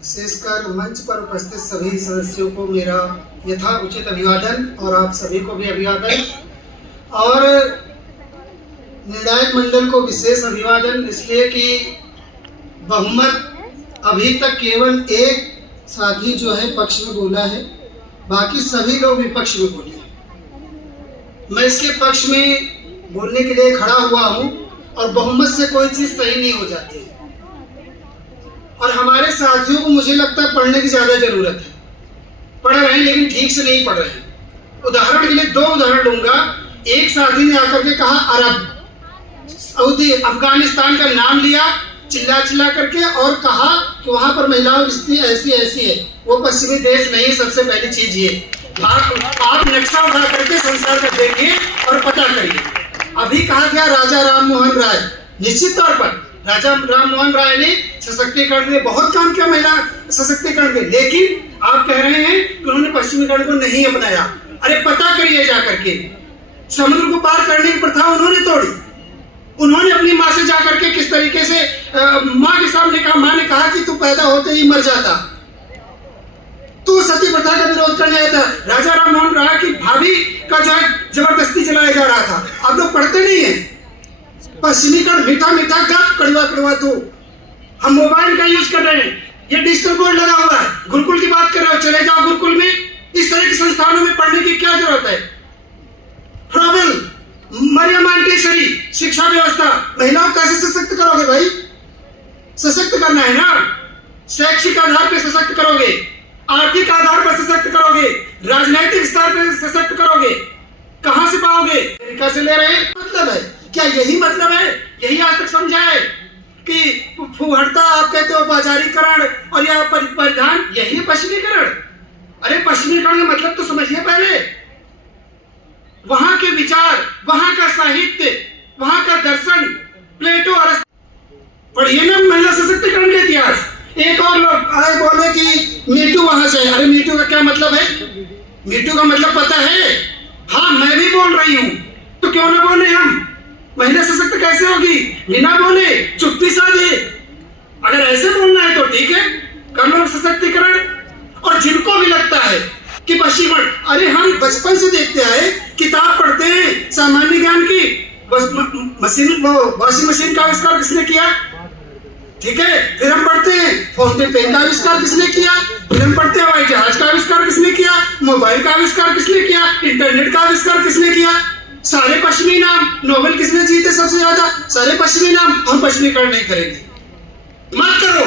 विशेषकर मंच पर उपस्थित सभी सदस्यों को मेरा यथा उचित अभिवादन और आप सभी को भी अभिवादन, और निर्णायक मंडल को विशेष अभिवादन इसलिए कि बहुमत अभी तक केवल एक साथी जो है पक्ष में बोला है, बाकी सभी लोग विपक्ष में बोले हैं। मैं इसके पक्ष में बोलने के लिए खड़ा हुआ हूँ और बहुमत से कोई चीज़ सही नहीं हो जाती है, और हमारे साथियों को मुझे लगता है पढ़ने की ज़्यादा ज़रूरत है। पढ़ रहे हैं लेकिन ठीक से नहीं पढ़ रहे हैं। उदाहरण के लिए दो उदाहरण दूंगा। एक साथी ने आकर के कहा अरब, सऊदी, अफगानिस्तान का नाम लिया चिल्ला करके और कहा कि वहां पर महिलाओं की स्थिति ऐसी ऐसी है। वो पश्चिमी देश नहीं है, सबसे पहली चीज ये। आप नक्शा उठा करके संसार का देखिए और पता करिए। अभी कहा गया राजा राम मोहन राय, निश्चित तौर पर राजा राम मोहन राय ने सशक्तिकरण में बहुत काम किया, महिला सशक्तिकरण में, लेकिन आप कह रहे हैं कि उन्होंने पश्चिमीकरण को नहीं अपनाया। अरे पता करिए जाकर के। समुद्र को पार करने की प्रथा उन्होंने तोड़ी। उन्होंने अपनी माँ से जाकर के किस तरीके से माँ के सामने कहा, माँ ने कहा कि तू पैदा होते ही मर जाता, तू सती प्रथा का विरोध करने आया था। राजा राम मोहन राय की भाभी का जो है जबरदस्ती चलाया जा रहा था। अब लोग पढ़ते नहीं है। पश्चिमीकरण मीठा मीठा कब कड़वा कड़वा तू। हम मोबाइल का यूज कर रहे हैं, ये डिजिटल बोर्ड लगा हुआ है। गुरुकुल की बात कर रहे हो, चले जाओ गुरुकुल में। इस तरह के संस्थानों में पढ़ने की क्या जरूरत है। प्रॉब्लम मरियम मोंटेसरी शिक्षा व्यवस्था, महिलाओं कैसे सशक्त करोगे भाई? सशक्त करना है ना, शैक्षिक आधार पर सशक्त करोगे, आर्थिक आधार पर सशक्त करोगे, राजनीतिक स्तर पर सशक्त करोगे। कहां से पाओगे? अमेरिका से ले रहे हैं। मतलब है क्या यही मतलब है? यही आज तक समझा है कि फुहड़ता आप कहते हो बाजारीकरण और या परिधान, यही है पश्चिमीकरण। अरे पश्चिमीकरण का मतलब तो समझिए पहले। वहां के विचार, वहां का साहित्य, वहां का दर्शन, प्लेटो और पढ़िए ना महिला सशक्तिकरण का इतिहास। एक और लोग आए बोले कि मीटू वहां से। अरे मीटू का क्या मतलब है? मीटू का मतलब पता है? हाँ मैं भी बोल रही हूं, तो क्यों ना बोले हम? महिला सशक्त कैसे होगी? बिना बोले चुप्पी साधे। अगर ऐसे बोलना है तो ठीक है, कर लो सशक्तिकरण। और जिनको भी लगता है कि पश्चिमी, अरे हम बचपन से देखते आए, किताब पढ़ते हैं सामान्य ज्ञान की। मशीन, वो वॉशिंग मशीन का आविष्कार किसने किया? ठीक है, फिर हम पढ़ते हैं फाउंटेन पेन का आविष्कार किसने किया, फिर हम पढ़ते हैं हवाई जहाज का आविष्कार किसने किया, मोबाइल का आविष्कार किसने किया, इंटरनेट का आविष्कार किसने किया। सारे पश्चिमी नाम। नोबेल किसने जीते सबसे ज्यादा? सारे पश्चिमी नाम। हम पश्चिमीकरण नहीं करेंगे, मत करो।